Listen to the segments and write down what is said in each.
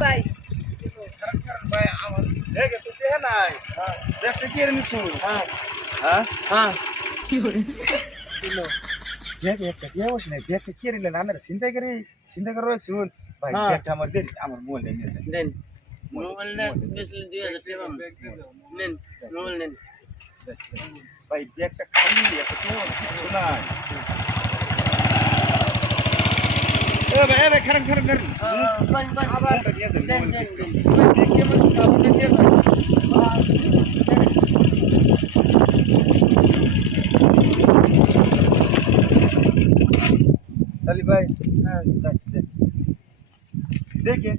ভাই। ভাই আমার দেখে তো কে নাই দেখতে কি এর নিছু হ্যাঁ। হ্যাঁ হ্যাঁ কি করে কিলো ব্যাগ একটা কি হইছে না ব্যাগটা কি রে না আমরা চিন্তা করে চিন্তা করে শুন ভাই ব্যাগটা আমার দেন আমার মোবাইল নিয়ে যান দেন মোবাইল না বেশি 2000 টাকা নেন মোবাইল খালি একটা শোনা ভাই হ্যাঁ দেখে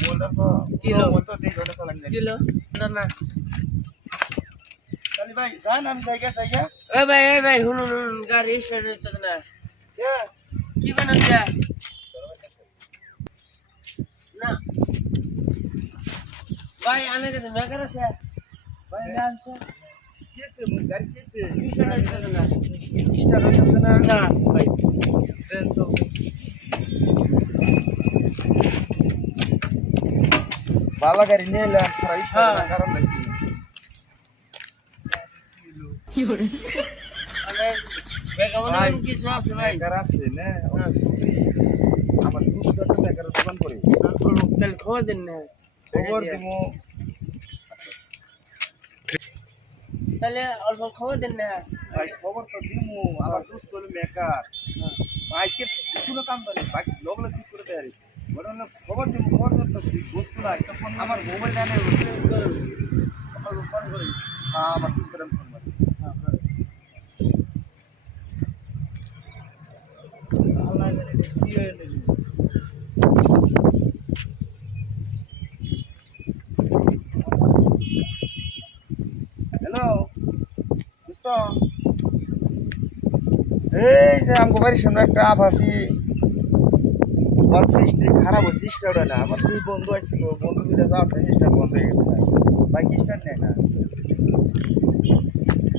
মোবাইলটা তো কি হলো? মোবাইল তো দেখে ওটা চালান দেন কিলো না না তালি ভাই যান আমি জায়গা জায়গা এ ভাই এ ভাই শুনুন শুনুন গাড়ি স্টার্ট হচ্ছে না হ্যাঁ কি বানাচ্ছে না ভাই আনে কাছে মেকার আছে। ভাই আছে কেসে গাড়ি কেসে? স্টার্ট হচ্ছে না? স্টার্ট হইছে না? না। ভাই দেন সব। বালা গাড়ি নিয়ে এলাম হ্যাঁ। কারণ নাকি? আরে। মনে কিছু আছে ভাই। আছে না হ্যাঁ। আমার দুটো একটা বেকার দোকান করে তাহলে খবর দিন না। খবর দিমু তাহলে অল্প খবর দিন না। ভাই খবর তো দিমু আমার দোস্ত হলো মেকার বাইকের কোনো কাম করে বাইক লোক ঠিক করে দেয় বলে খবর দিমু খবর দিতেছি বস্তু না একটা ফোন আমার মোবাইল জানে ফোন করি। হ্যাঁ আমার দোস্ত ফোন করে আল্লাহ জানে কি হয়ে নিলি হ্যালো দোস্ত এই যে আমগো বাড়ির সামনে একটা আপ আছি স্টে খারাপ হচ্ছে স্টার্ট হয় না। আমার দুই বন্ধু আসছিল বন্ধু দুইটা যাওয়ার টাইম স্টার্ট বন্ধ হয়ে গেছে। বাইক স্টার্ট নেয় না।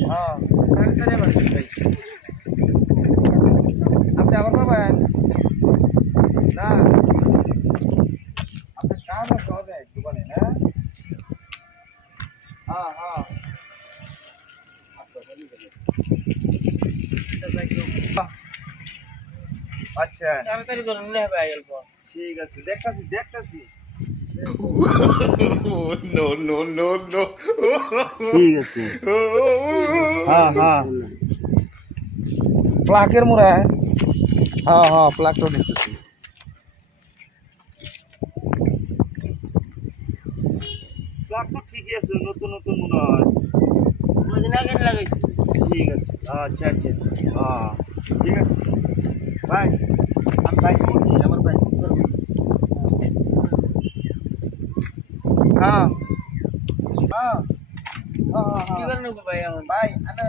হ্যাঁ। আপনি আবার পাবেন? না। আপনার কাজ আছে অনেক দোকানে, না? হ্যাঁ হ্যাঁ। আচ্ছা তাড়াতাড়ি না ভাই অল্প ঠিক আছে দেখতাছি দেখতাছি। no, no, no, no. ঠিক আছে। হ্যাঁ হ্যাঁ। প্লাকের মোড়া হ্যাঁ হ্যাঁ প্লাকটা দেখতেছি। প্লাক তো ঠিকই আছে নতুন নতুন মনে হয়। লাগাইছি ঠিক আছে। আচ্ছা আচ্ছা হ্যাঁ ঠিক আছে। ভাই আমি উঠি আমার বাইক হ্যাঁ। হ্যাঁ। হ্যাঁ হ্যাঁ করেন ভাই ভাই আমি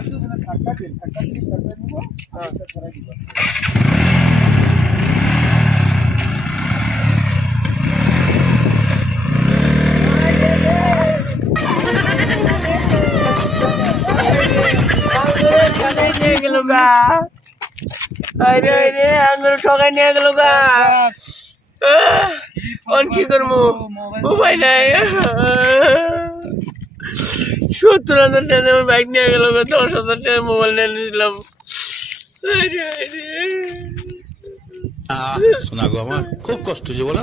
ধাক্কা দিন ধাক্কা দিন ধাক্কা দিব হ্যাঁ। ধরে দিব। নিয়ে করব? উপায় নাই। সত্তর হাজার টাকা বাইক নিয়ে গেল দশ হাজার টাকা মোবাইল নিয়ে নিয়েছিলাম শোনা গো আমার, খুব কষ্ট যে বলো।